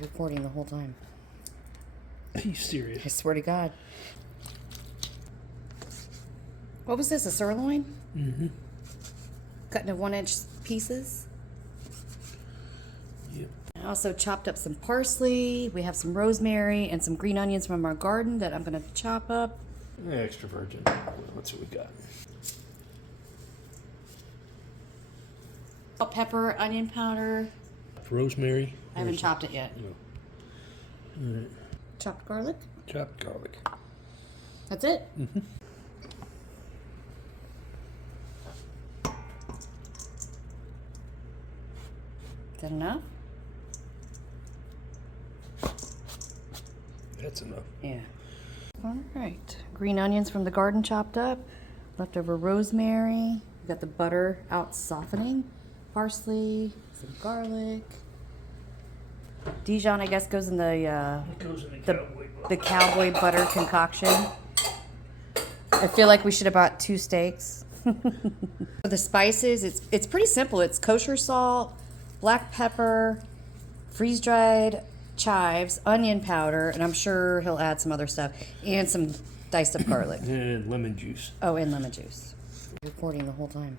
Recording the whole time. Are you serious? I swear to God. What was this, a sirloin? Mm-hmm. Cut into 1-inch pieces. Yep. I also chopped up some parsley. We have some rosemary and some green onions from our garden that I'm going to chop up. Extra virgin. That's what we got. Salt, pepper, onion powder. Rosemary. I haven't chopped it yet. No. All right. Chopped garlic. Chopped garlic. That's it? Mm-hmm. Is that enough? That's enough. Yeah. All right. Green onions from the garden chopped up. Leftover rosemary. We got the butter out softening. Parsley. Some garlic. Dijon, I guess, goes in It goes in the cowboy butter concoction. I feel like we should have bought 2 steaks. For the spices, it's pretty simple. It's kosher salt, black pepper, freeze-dried chives, onion powder, and I'm sure he'll add some other stuff, and some diced up garlic. And lemon juice. Oh, and lemon juice. Recording the whole time.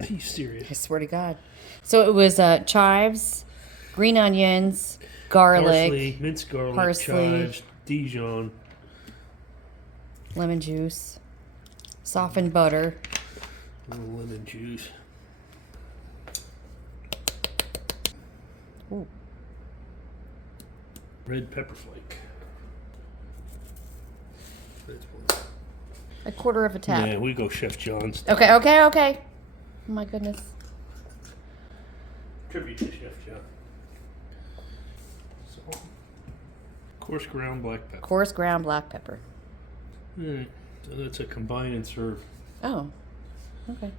Are you serious? I swear to God. So it was chives, green onions, garlic, Parsley, minced garlic, parsley, chives, Dijon, lemon juice, softened butter. Lemon juice. Ooh. Red pepper flake. That's one. 1/4 of a tap. Yeah, we go Chef John's. Okay. Oh my goodness. Tribute to Chef John. So, coarse ground black pepper. Coarse ground black pepper. Alright, so that's a combine and serve. Oh, okay.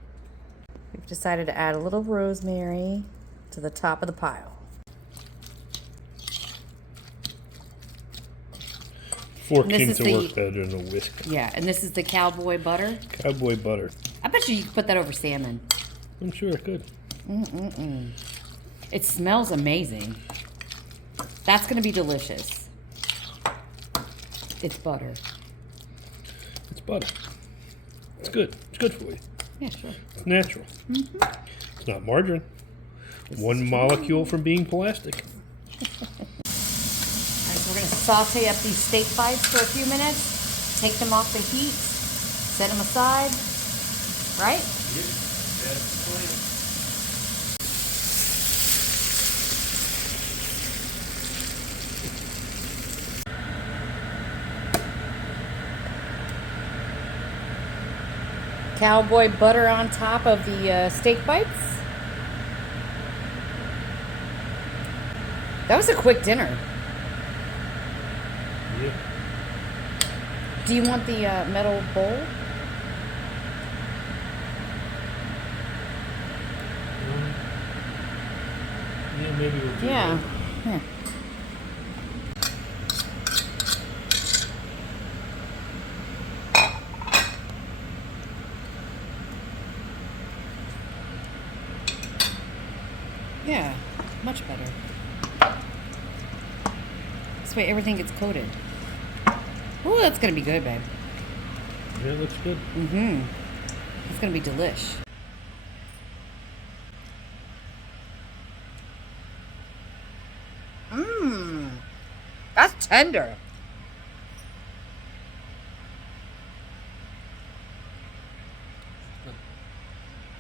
We've decided to add a little rosemary to the top of the pile. Fork And this seems is to work better than a whisk. Yeah, and this is the cowboy butter. Cowboy butter. I bet you could put that over salmon. I'm sure it could. It smells amazing. That's going to be delicious. It's butter. It's butter. It's good. It's good for you. Yeah, sure. It's natural. It's not margarine. One molecule from being plastic. We're going to saute up these steak bites for a few minutes, take them off the heat, set them aside, right? Yep, that's the plan. Cowboy butter on top of the steak bites. That was a quick dinner. Yeah. Do you want the metal bowl? Yeah, maybe we'll do Yeah. that. Yeah. Yeah, much better. This way everything gets coated. Ooh, that's gonna be good, babe. Yeah, looks good. Mm-hmm. It's gonna be delish. Mmm. That's tender.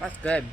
That's good.